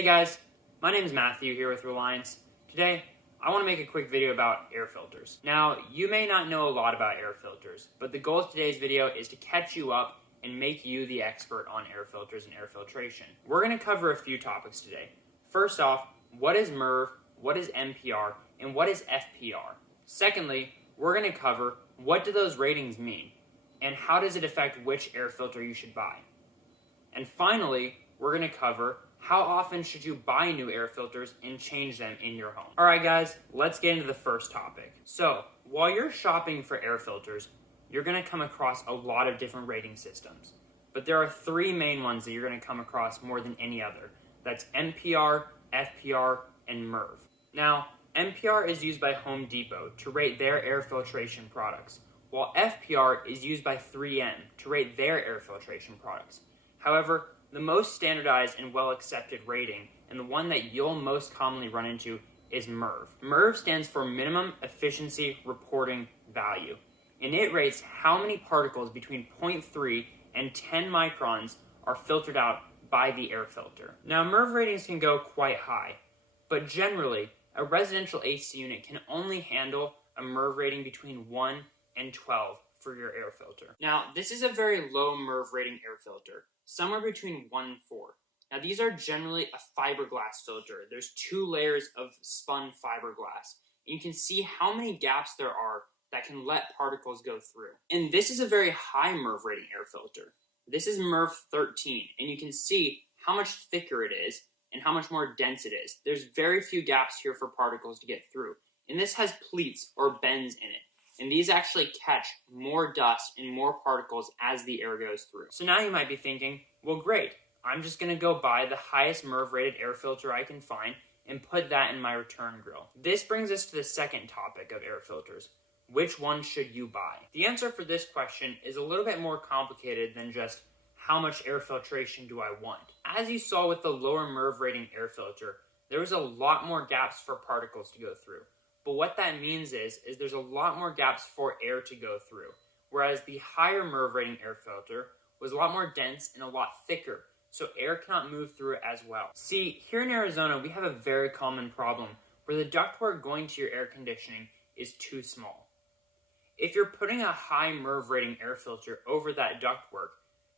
Hey guys, my name is Matthew here with Reliance. Today, I want to make a quick video about air filters. Now, you may not know a lot about air filters, but the goal of today's video is to catch you up and make you the expert on air filters and air filtration. We're going to cover a few topics today. First off, what is MERV, what is MPR, and what is FPR? Secondly, we're going to cover what do those ratings mean, and how does it affect which air filter you should buy. And finally, we're going to cover how often should you buy new air filters and change them in your home. Alright guys, let's get into the first topic. So, while you're shopping for air filters, you're going to come across a lot of different rating systems. But there are three main ones that you're going to come across more than any other. That's MPR, FPR, and MERV. Now, MPR is used by Home Depot to rate their air filtration products, while FPR is used by 3M to rate their air filtration products. However, the most standardized and well-accepted rating, and the one that you'll most commonly run into, is MERV. MERV stands for Minimum Efficiency Reporting Value, and it rates how many particles between 0.3 and 10 microns are filtered out by the air filter. Now, MERV ratings can go quite high, but generally, a residential AC unit can only handle a MERV rating between 1 and 12 for your air filter. Now, this is a very low MERV rating air filter, somewhere between 1 and 4. Now, these are generally a fiberglass filter. There's 2 layers of spun fiberglass. And you can see how many gaps there are that can let particles go through. And this is a very high MERV rating air filter. This is MERV 13, and you can see how much thicker it is and how much more dense it is. There's very few gaps here for particles to get through. And this has pleats or bends in it. And these actually catch more dust and more particles as the air goes through. So now you might be thinking, well great, I'm just going to go buy the highest MERV rated air filter I can find and put that in my return grill. This brings us to the second topic of air filters. Which one should you buy? The answer for this question is a little bit more complicated than just how much air filtration do I want. As you saw with the lower MERV rating air filter, there was a lot more gaps for particles to go through. But what that means is there's a lot more gaps for air to go through, whereas the higher MERV rating air filter was a lot more dense and a lot thicker, so air cannot move through it as well. See, here in Arizona, we have a very common problem where the ductwork going to your air conditioning is too small. If you're putting a high MERV rating air filter over that ductwork,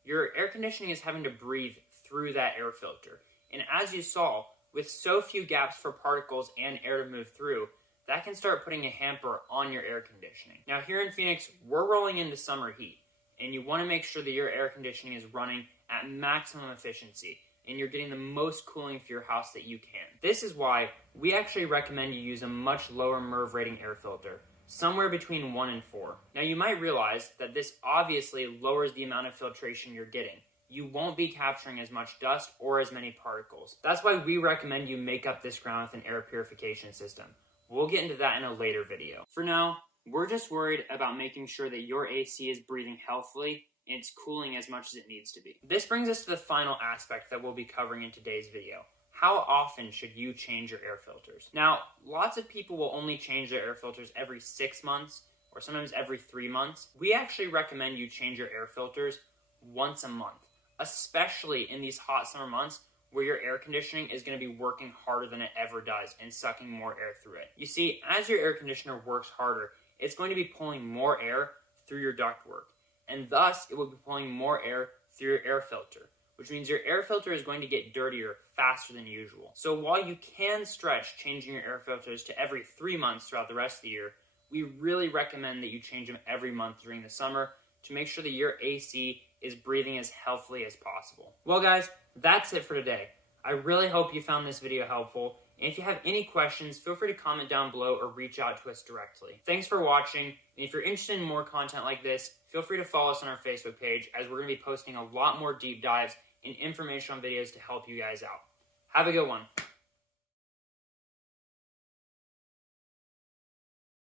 your air conditioning is having to breathe through that air filter. And as you saw, with so few gaps for particles and air to move through, that can start putting a hamper on your air conditioning. Now here in Phoenix, we're rolling into summer heat, and you want to make sure that your air conditioning is running at maximum efficiency, and you're getting the most cooling for your house that you can. This is why we actually recommend you use a much lower MERV rating air filter, somewhere between 1 and 4. Now you might realize that this obviously lowers the amount of filtration you're getting. You won't be capturing as much dust or as many particles. That's why we recommend you make up this ground with an air purification system. We'll get into that in a later video. For now, we're just worried about making sure that your AC is breathing healthily and it's cooling as much as it needs to be. This brings us to the final aspect that we'll be covering in today's video. How often should you change your air filters? Now, lots of people will only change their air filters every 6 months or sometimes every 3 months. We actually recommend you change your air filters once a month, especially in these hot summer months where your air conditioning is going to be working harder than it ever does and sucking more air through it. You see, as your air conditioner works harder, it's going to be pulling more air through your ductwork, and thus it will be pulling more air through your air filter, which means your air filter is going to get dirtier faster than usual. So while you can stretch changing your air filters to every 3 months throughout the rest of the year, we really recommend that you change them every month during the summer to make sure that your AC is breathing as healthily as possible. Well guys, that's it for today. I really hope you found this video helpful, and if you have any questions, feel free to comment down below or reach out to us directly. Thanks for watching, and if you're interested in more content like this, feel free to follow us on our Facebook page, as we're going to be posting a lot more deep dives and informational videos to help you guys out. Have a good one.